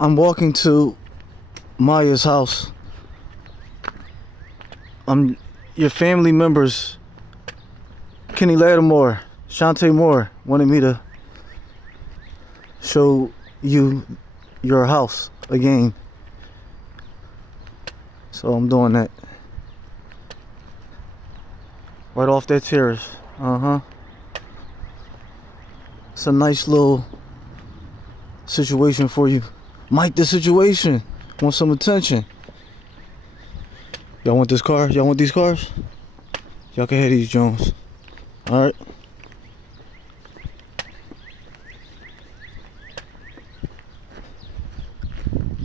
I'm walking to Maya's house. Your family members, Kenny Lattimore, Shantae Moore, wanted me to show you your house again. So I'm doing that. Right off that terrace. It's a nice little situation for you. Mike the situation. Want some attention. Y'all want this car? Y'all want these cars? Y'all can have these Jones. Alright.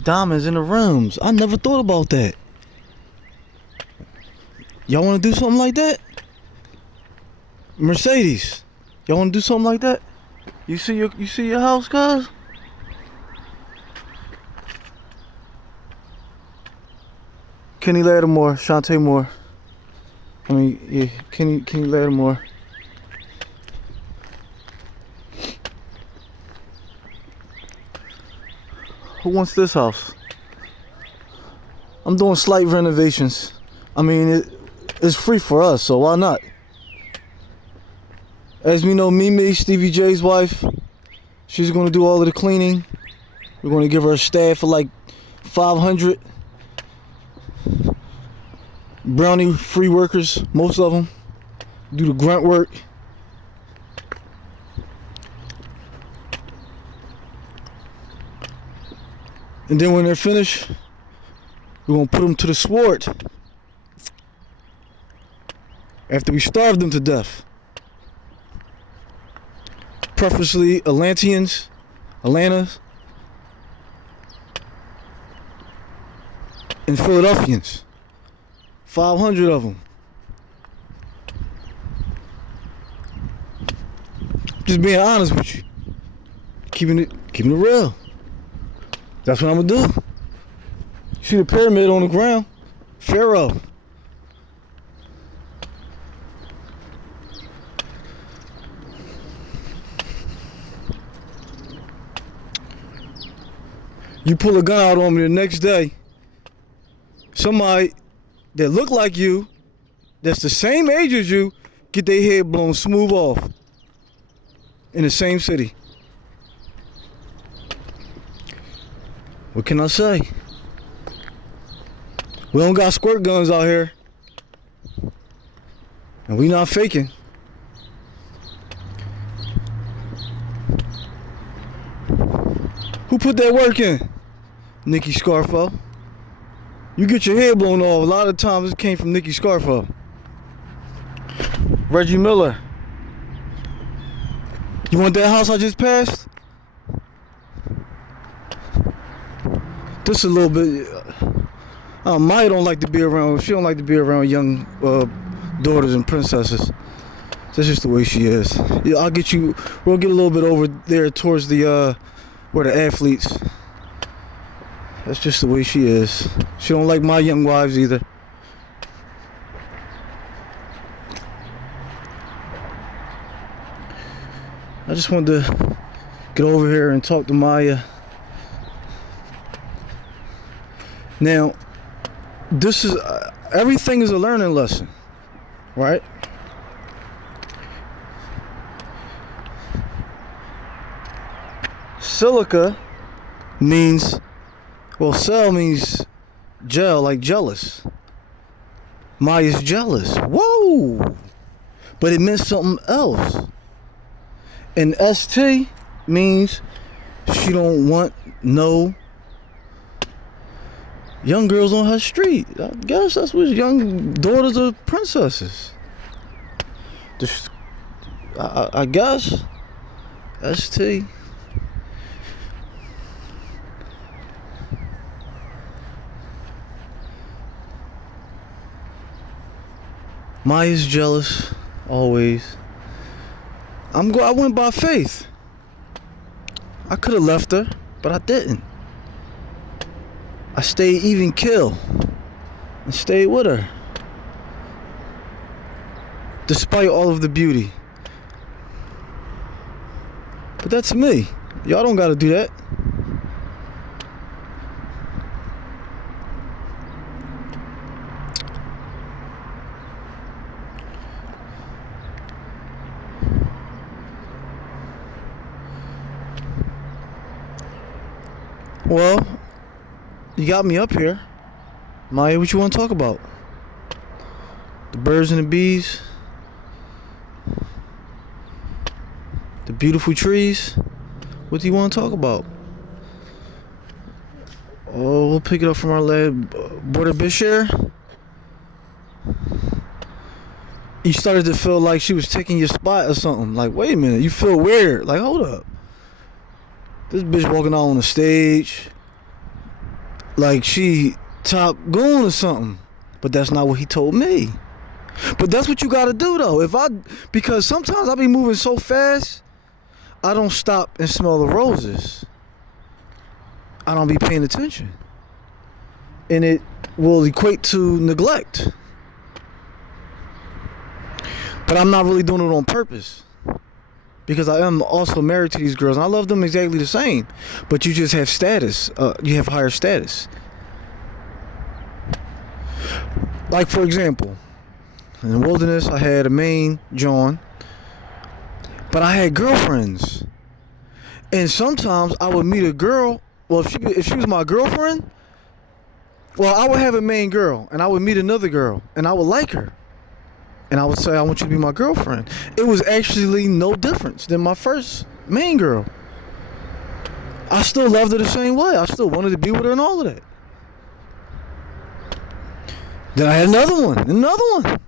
Diamonds in the rims. I never thought about that. Y'all want to do something like that? Mercedes. Y'all want to do something like that? You see your house, guys? Kenny Lattimore, Shantae Moore. Kenny Lattimore. Who wants this house? I'm doing slight renovations. It's free for us, so why not? As we know, Mimi, Stevie J's wife, she's gonna do all of the cleaning. We're gonna give her a staff of like 500 brownie free workers, most of them do the grunt work. And then when they're finished, we're gonna put them to the sword after we starve them to death. Preferably Atlanteans, and Philadelphians. 500 of them. Just being honest with you. Keeping it real. That's what I'm gonna do. See the pyramid on the ground? Pharaoh. You pull a gun out on me the next day, somebody that look like you, that's the same age as you, get their head blown smooth off in the same city. What can I say? We don't got squirt guns out here, and we not faking. Who put that work in? Nicky Scarfo. You get your head blown off. A lot of times it came from Nicky Scarfo. Reggie Miller. You want that house I just passed? Just a little bit. Maya don't like to be around. She don't like to be around young daughters and princesses. That's just the way she is. Yeah, I'll get you. We'll get a little bit over there towards the where the athletes. That's just the way she is. She don't like my young wives either. I just wanted to get over here and talk to Maya. Now, this is everything is a learning lesson, right? Silica means, cell means gel, like jealous. Maya's jealous. Whoa! But it meant something else. And ST means she don't want no young girls on her street. I guess that's what young daughters of princesses. I guess. ST. Maya's jealous, always. I went by faith. I could have left her, but I didn't. I stayed even kill and stayed with her. Despite all of the beauty. But that's me. Y'all don't gotta do that. Well, you got me up here. Maya, what you want to talk about? The birds and the bees? The beautiful trees? What do you want to talk about? Oh, we'll pick it up from our lad, Border Bishare. You started to feel like she was taking your spot or something. Like, wait a minute, you feel weird. Like, hold up. This bitch walking out on the stage like she Top Goon or something. But that's not what he told me. But that's what you gotta do though. Because sometimes I be moving so fast, I don't stop and smell the roses. I don't be paying attention. And it will equate to neglect. But I'm not really doing it on purpose. Because I am also married to these girls. And I love them exactly the same. But you just have status. You have higher status. Like, for example, in the wilderness, I had a main John. But I had girlfriends. And sometimes I would meet a girl. Well, if she was my girlfriend, well, I would have a main girl. And I would meet another girl. And I would like her. And I would say, I want you to be my girlfriend. It was actually no difference than my first main girl. I still loved her the same way. I still wanted to be with her and all of that. Then I had another one.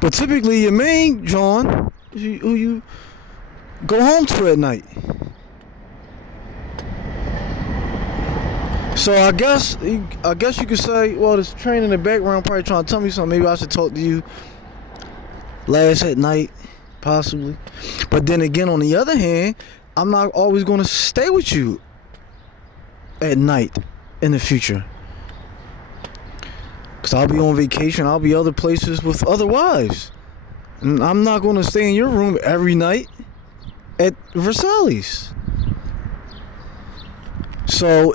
But typically your main John is who you go home to at night. So I guess you could say, well, this train in the background probably trying to tell me something. Maybe I should talk to you last at night, possibly. But then again, on the other hand, I'm not always going to stay with you at night in the future. Because I'll be on vacation. I'll be other places with other wives. And I'm not going to stay in your room every night at Versailles. So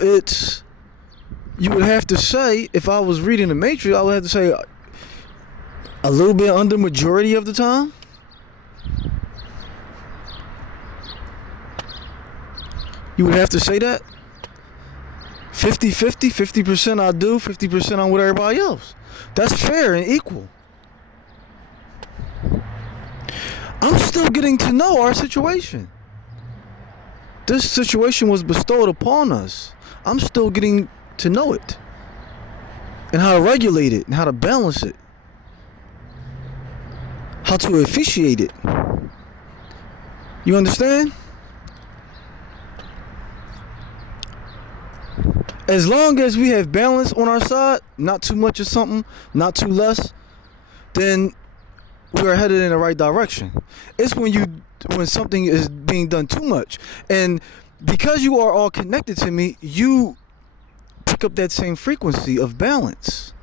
you would have to say, if I was reading the Matrix, I would have to say a little bit under majority of the time. You would have to say that. 50-50, 50% I do, 50% I'm with everybody else. That's fair and equal. I'm still getting to know our situation. This situation was bestowed upon us. I'm still getting to know it. And how to regulate it, and how to balance it. How to officiate it. You understand? As long as we have balance on our side, not too much of something, not too less, then we are headed in the right direction. It's when something is being done too much. And because you are all connected to me, you pick up that same frequency of balance.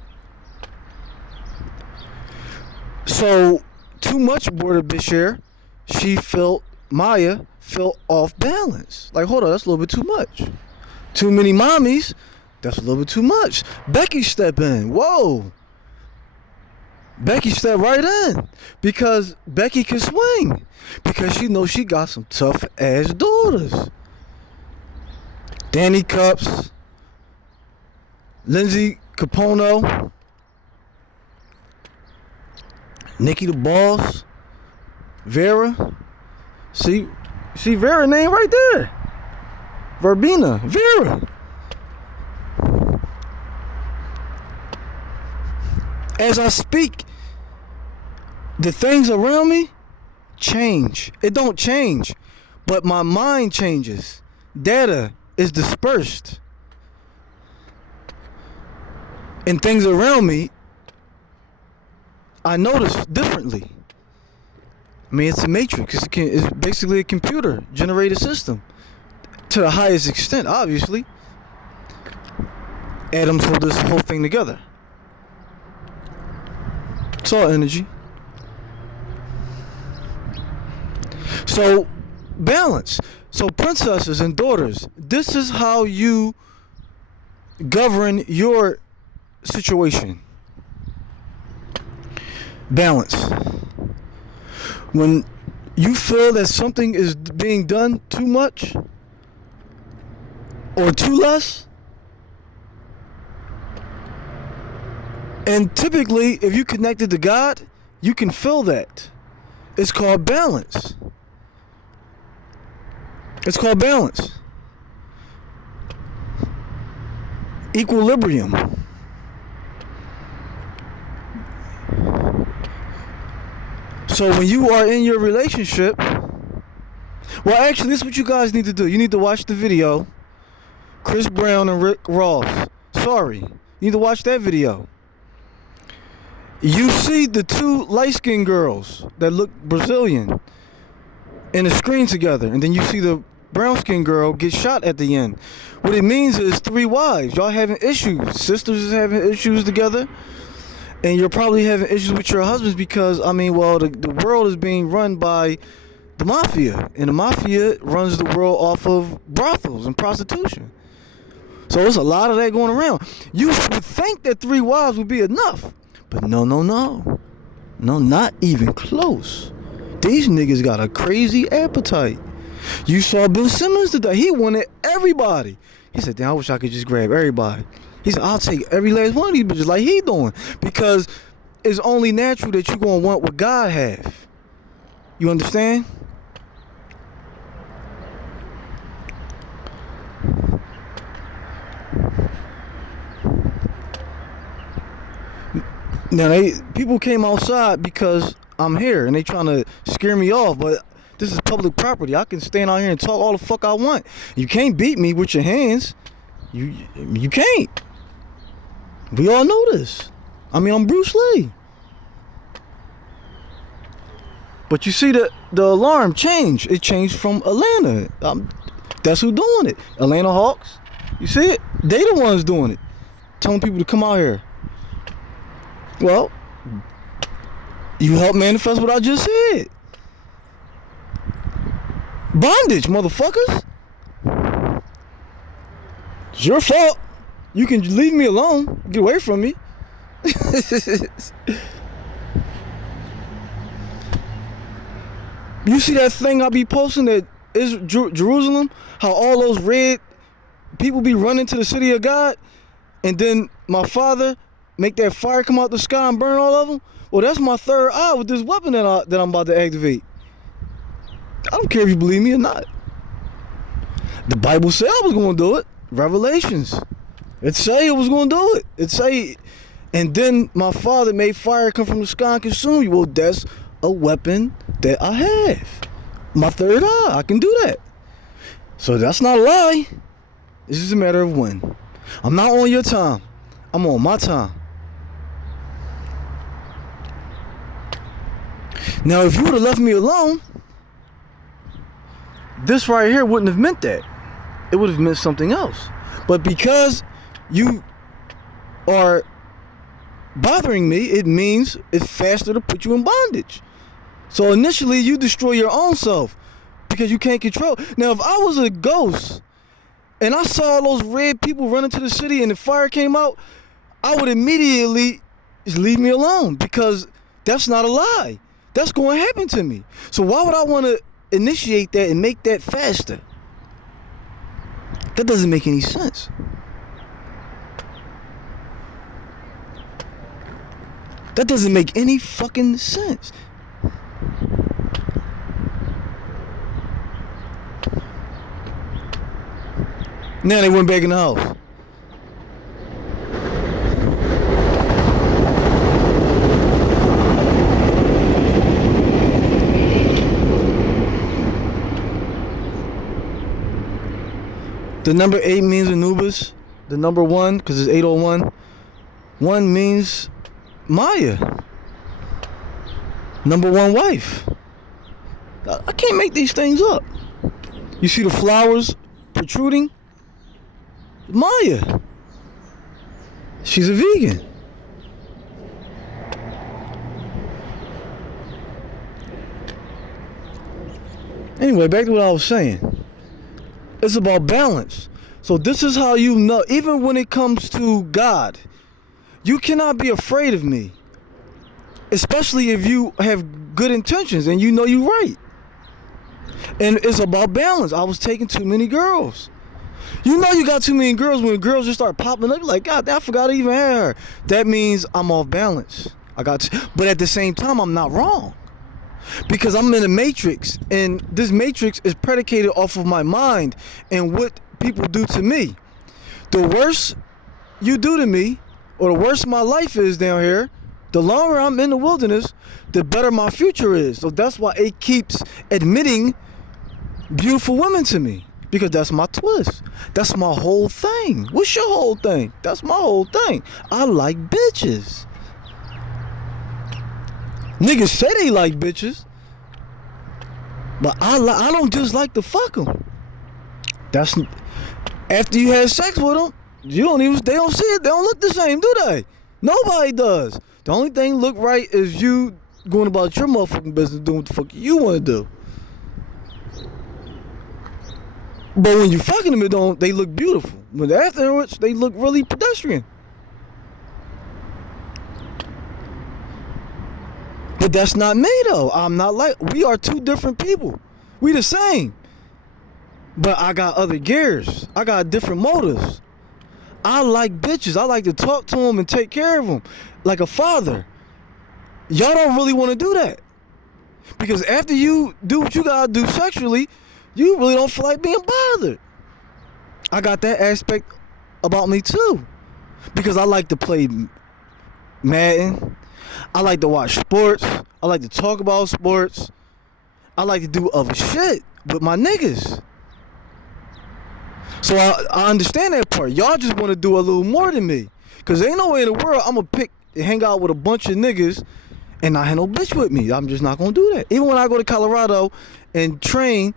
So, too much Border Bishare, Maya felt off balance. Like, hold on, that's a little bit too much. Too many mommies, that's a little bit too much. Becky step in. Whoa. Becky step right in. Because Becky can swing. Because she knows she got some tough ass daughters. Danny Cups, Lindsay Capono, Nikki the Boss, Vera. See Vera name right there. Verbena, Vera. As I speak, the things around me change. It don't change, but my mind changes. Data is dispersed. And things around me, I notice differently. I mean, it's a matrix. It's basically a computer generated system. To the highest extent, obviously. Atoms hold this whole thing together. It's all energy. So, balance. So, princesses and daughters, this is how you govern your situation. Balance. When you feel that something is being done too much or too less, and typically if you connected to God, you can feel that. It's called balance. It's called balance. Equilibrium. So when you are in your relationship, well, actually, this is what you guys need to do. You need to watch the video, Chris Brown and Rick Ross. Sorry, you need to watch that video. You see the two light-skinned girls that look Brazilian in the screen together, and then you see the brown-skinned girl get shot at the end. What it means is 3 wives. Y'all having issues. Sisters is having issues together. And you're probably having issues with your husbands because, the world is being run by the mafia. And the mafia runs the world off of brothels and prostitution. So there's a lot of that going around. You would think that 3 wives would be enough. But no. No, not even close. These niggas got a crazy appetite. You saw Bill Simmons today. He wanted everybody. He said, damn, I wish I could just grab everybody. He said, I'll take every last one of these bitches like he doing. Because it's only natural that you're going to want what God have. You understand? Now, people came outside because I'm here and they trying to scare me off, but this is public property. I can stand out here and talk all the fuck I want. You can't beat me with your hands. You can't. We all know this. I'm Bruce Lee. But you see the alarm changed. It changed from Atlanta. That's who doing it. Atlanta Hawks. You see it? They the ones doing it. Telling people to come out here. Well, you help manifest what I just said. Bondage, motherfuckers. It's your fault. You can leave me alone. Get away from me. You see that thing I be posting that is Jerusalem? How all those red people be running to the city of God? And then my father make that fire come out the sky and burn all of them? Well, that's my third eye with this weapon that I'm about to activate. I don't care if you believe me or not. The Bible said I was going to do it. Revelations. It say it was going to do it. It say, and then my father made fire come from the sky and consume you. Well, that's a weapon that I have. My third eye. I can do that. So that's not a lie. It's just a matter of when. I'm not on your time. I'm on my time. Now, if you would have left me alone, this right here wouldn't have meant that. It would have meant something else. But because you are bothering me, it means it's faster to put you in bondage. So initially, you destroy your own self because you can't control. Now, if I was a ghost and I saw those red people running to the city and the fire came out, I would immediately just leave me alone because that's not a lie. That's going to happen to me. So why would I want to initiate that and make that faster? That doesn't make any sense. That doesn't make any fucking sense. Now they went back in the house. The number 8 means Anubis. The number 1, because it's 801. 1 means Maya. Number 1 wife. I can't make these things up. You see the flowers protruding? Maya. She's a vegan. Anyway, back to what I was saying. It's about balance. So this is how you know, even when it comes to God, you cannot be afraid of me. Especially if you have good intentions, and you know you're right. And it's about balance. I was taking too many girls. You know you got too many girls when girls just start popping up. You're like, God, I forgot I even had her. That means I'm off balance. But at the same time, I'm not wrong. Because I'm in a matrix, and this matrix is predicated off of my mind and what people do to me. The worse you do to me, or the worse my life is down here, the longer I'm in the wilderness, the better my future is. So that's why it keeps admitting beautiful women to me, because that's my twist. That's my whole thing. What's your whole thing? That's my whole thing. I like bitches. Niggas say they like bitches, but I don't just like to fuck them. That's after you had sex with them, they don't see it. They don't look the same, do they? Nobody does. The only thing look right is you going about your motherfucking business, doing what the fuck you want to do. But when you fucking them, they look beautiful. But afterwards, they look really pedestrian. But that's not me though. I'm not like, we are two different people. We the same. But I got other gears. I got different motives. I like bitches. I like to talk to them and take care of them like a father. Y'all don't really want to do that. Because after you do what you gotta do sexually, you really don't feel like being bothered. I got that aspect about me too. Because I like to play Madden. I like to watch sports. I like to talk about sports. I like to do other shit with my niggas. So I understand that part. Y'all just want to do a little more than me. Because ain't no way in the world I'm going to hang out with a bunch of niggas and not have no bitch with me. I'm just not going to do that. Even when I go to Colorado and train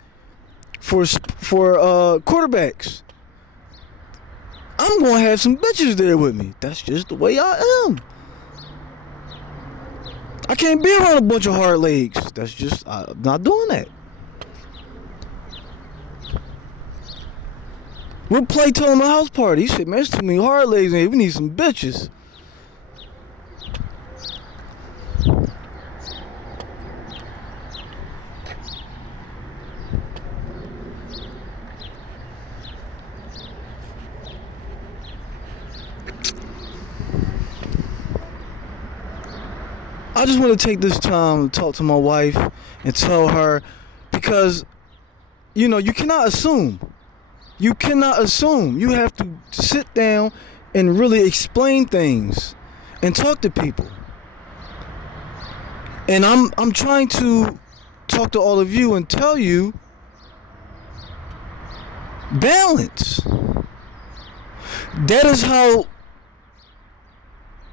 for quarterbacks, I'm going to have some bitches there with me. That's just the way I am. I can't be around a bunch of hard legs. That's just, I'm not doing that. We'll play till him a house party. He said, man, there's too many hard legs in here. We need some bitches. I just want to take this time to talk to my wife and tell her, because, you know, you cannot assume. You cannot assume. You have to sit down and really explain things and talk to people. And I'm trying to talk to all of you and tell you, balance. That is how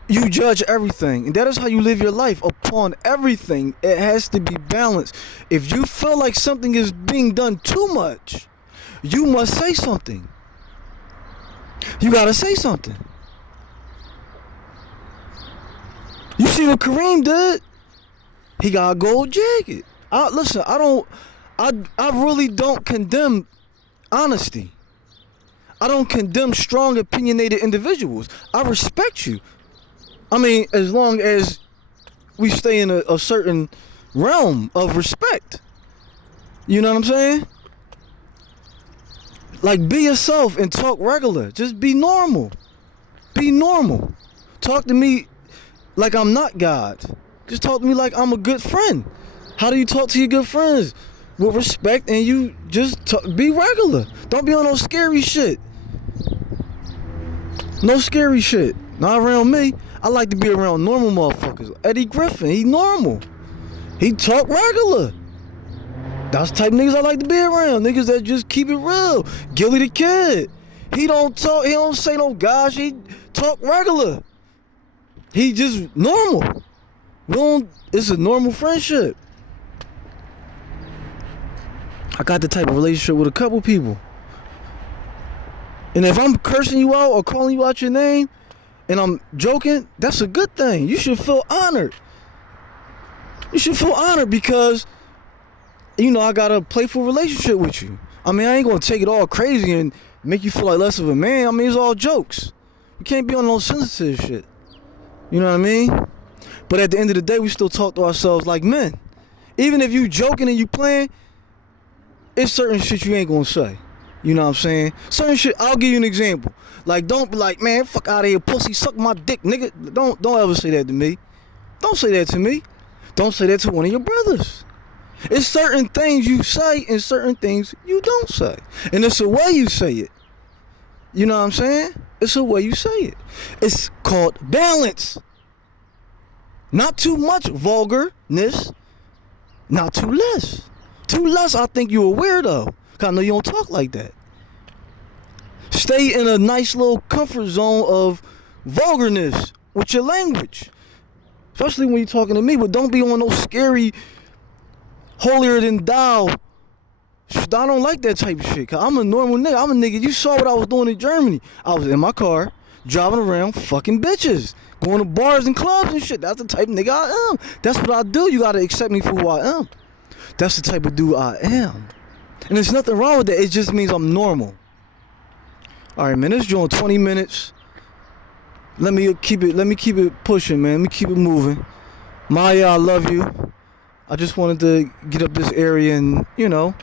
you judge everything, and that is how you live your life. Upon everything, it has to be balanced. If you feel like something is being done too much, you must say something. You gotta say something. You see what Kareem did? He got a gold jacket. Listen, I really don't condemn honesty. I don't condemn strong, opinionated individuals. I respect you. I mean, as long as we stay in a certain realm of respect. You know what I'm saying? Like, be yourself and talk regular. Just be normal. Be normal. Talk to me like I'm not God. Just talk to me like I'm a good friend. How do you talk to your good friends? With respect, and you just be regular. Don't be on no scary shit. No scary shit. Not around me. I like to be around normal motherfuckers. Eddie Griffin, he normal. He talk regular. That's the type of niggas I like to be around. Niggas that just keep it real. Gilly the Kid. He don't talk, he don't say no gosh, he talk regular. He just normal. It's a normal friendship. I got the type of relationship with a couple people. And if I'm cursing you out or calling you out your name and I'm joking, that's a good thing. You should feel honored. You should feel honored because, you know, I got a playful relationship with you. I mean, I ain't gonna take it all crazy and make you feel like less of a man. I mean, it's all jokes. You can't be on no sensitive shit. You know what I mean? But at the end of the day, we still talk to ourselves like men. Even if you joking and you playing, it's certain shit you ain't gonna say. You know what I'm saying? Certain shit, I'll give you an example. Like, don't be like, man, fuck out of here, pussy, suck my dick, nigga. Don't ever say that to me. Don't say that to me. Don't say that to one of your brothers. It's certain things you say and certain things you don't say. And it's the way you say it. You know what I'm saying? It's the way you say it. It's called balance. Not too much vulgarness, not too less. Too less, I think you a weirdo. Cause I know you don't talk like that. Stay in a nice little comfort zone of vulgarness with your language. Especially when you're talking to me, but don't be on no scary, holier than thou. I don't like that type of shit. Cause I'm a normal nigga. I'm a nigga. You saw what I was doing in Germany. I was in my car, driving around, fucking bitches, going to bars and clubs and shit. That's the type of nigga I am. That's what I do. You gotta accept me for who I am. That's the type of dude I am. And there's nothing wrong with that. It just means I'm normal. All right, man. This is doing 20 minutes. Let me keep it pushing, man. Let me keep it moving. Maya, I love you. I just wanted to get up this area and, you know,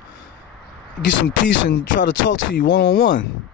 get some peace and try to talk to you one-on-one.